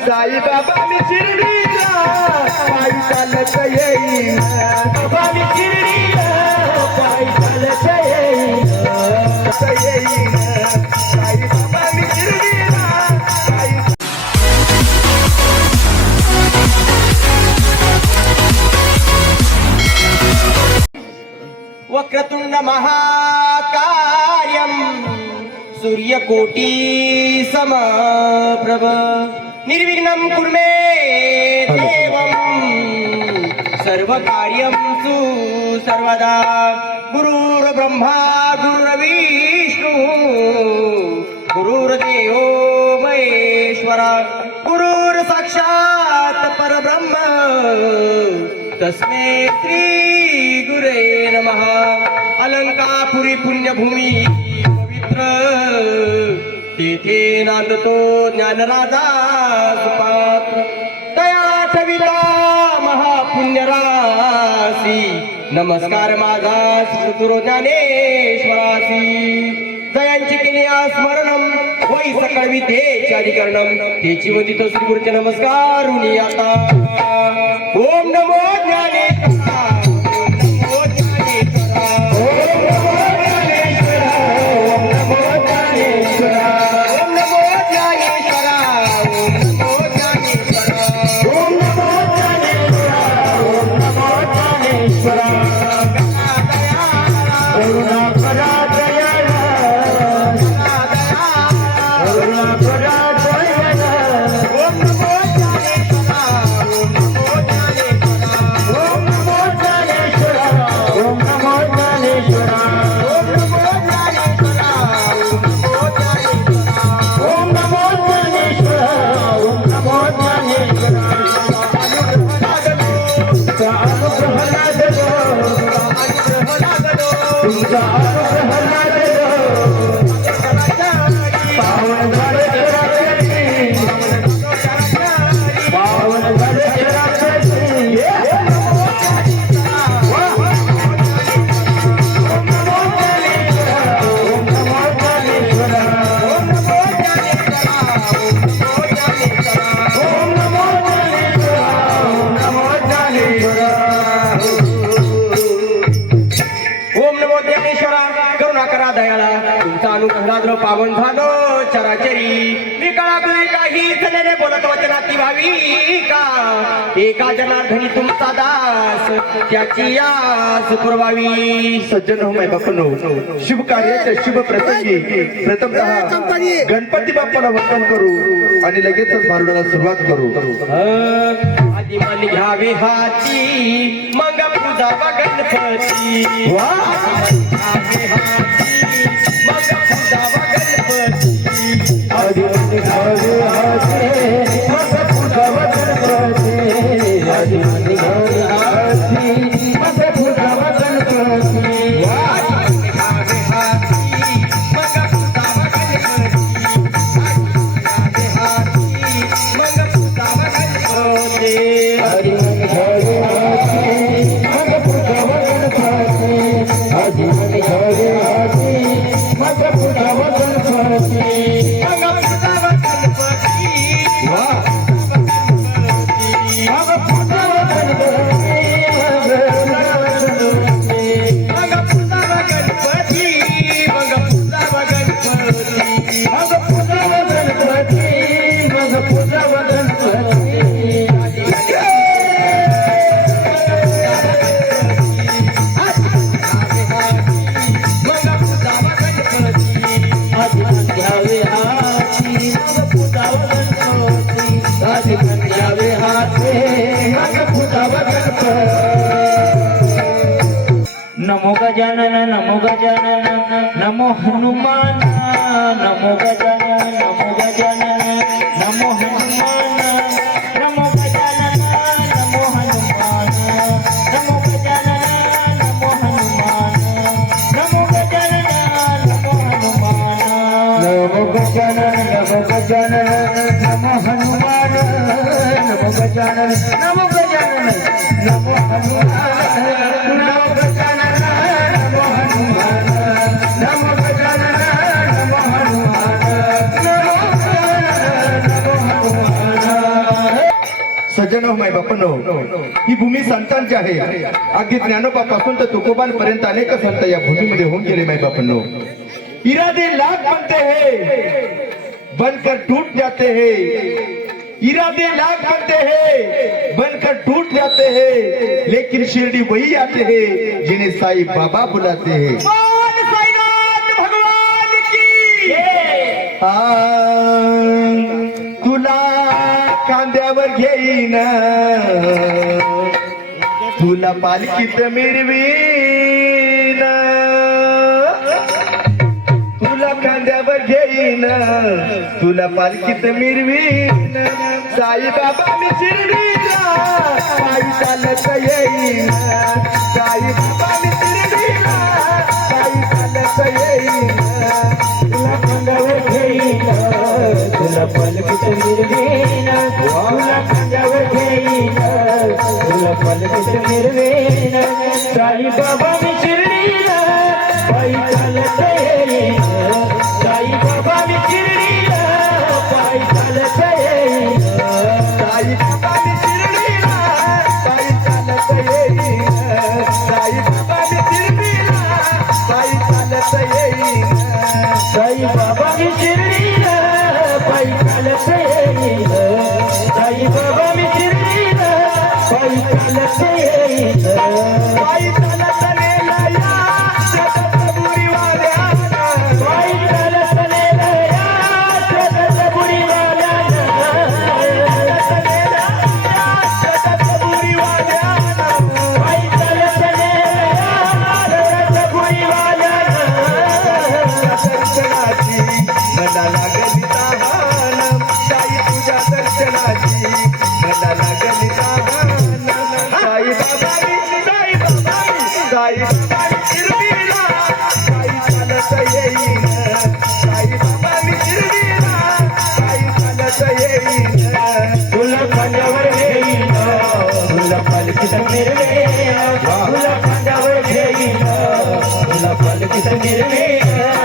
साईबाबा मी शिर्डीला. पायी चालत येईन. बाबा मी शिर्डीला. पायी चालत येईन. साईबाबा मी शिर्डीला. पायी वक्रतुंड महाकार्यम सूर्यकोटी समप्रभ. निर्विघ्नं कुर्मे देवं. सर्व कार्यं सु सर्वदा गुरुर्ब्रह्मा गुरुर्विष्णु गुरुर्देवो महेश्वरा गुरुर् साक्षात् परब्रह्म तस्मै श्री गुरे नमः. अलंकापुरी पुण्यभूमी पवित्र तेथे नांदतो ज्ञानराजा सुपात्र दया ठविता महापुण्यरासी नमस्कार माझा गुरु ज्ञानेश्वरासी जयांची केली स्मरणम वै सकळ विद्येचे अधिकरणम तेची वदित श्री गुरुचे नमस्कार आता. ओम नमो ज्ञानेश्वर પાવન ભાદો चराचरी. मी कळाकुली काही झालेले बोलत वचनाती भावी का? एका जनार्दनी तुमचा दास त्याची यास पुरवावी. सज्जन हो बापनो शुभ कार्याच्या शुभ प्रसंगी प्रथमतः गणपती बाप्पाला वंदन करू आणि लगेचच भारुडाला सुरुवात करू. आधी मन घ्यावे हाती मग पूजा गणपती. वा! मग पूजा गणपती. आदि मन हनुमान नमो गजानन नमो गजानन नमो हनुमान नमो गजानन नमो हनुमान नमो गजानन नमो हनुमान नमो गजानन नमो हनुमान। नमो गजानन नमो गजानन नमो हनुमान नमो गजानन नमो गजानन नमो हनुमान। गजानन मायबापांनो ही भूमी संतांची आहे. अगदी ज्ञानोबापासून तर तुकोबांपर्यंत अनेक संत या भूमीमध्ये होऊन गेले मायबापांनो इरादे लाख बनते हैं बनकर टूट जाते हैं. इरादे लाख बनते हैं बनकर टूट जाते हैं. लेकिन शिरडी वही आते हैं जिन्हें साई बाबा बुलाते हैं. भगवान की तुला खांद्यावर घेईन तुला पालखीत मिरवीन. तुला खांद्यावर घेईन तुला पालखीत मिरवीन. साईबाबा मी शिरडी साई चालत येईन. साईबाबा मी Shirdi Sai Hey, hey, hey. నిర్వేద ఇలా పలికిత నిర్వేద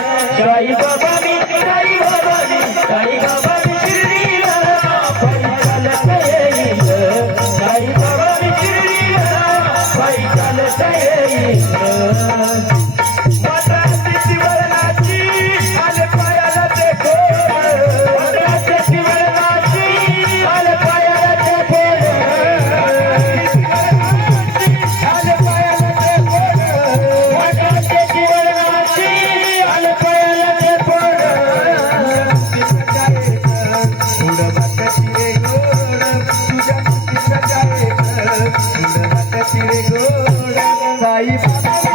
aí.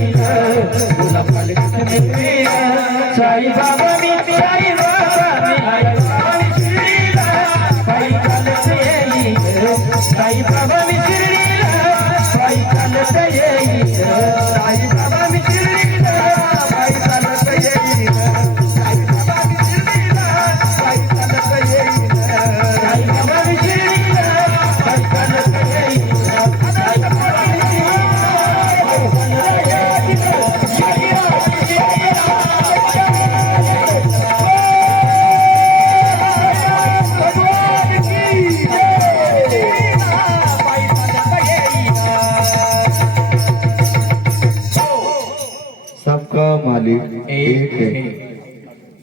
मालिक एक है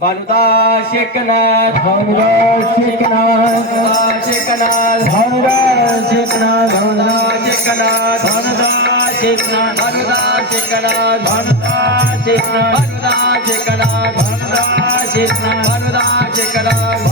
भानुदास शेकनाथ भानुदास भानुदास शेकनाथ भानुदास शेखनाथ भानुदास शेकनाथ भानुदास शेखनाथ भानुदास शेकनाथ भानुदास शेखनाथ भानुदास शेकनाथ भानुदास शेकनाथ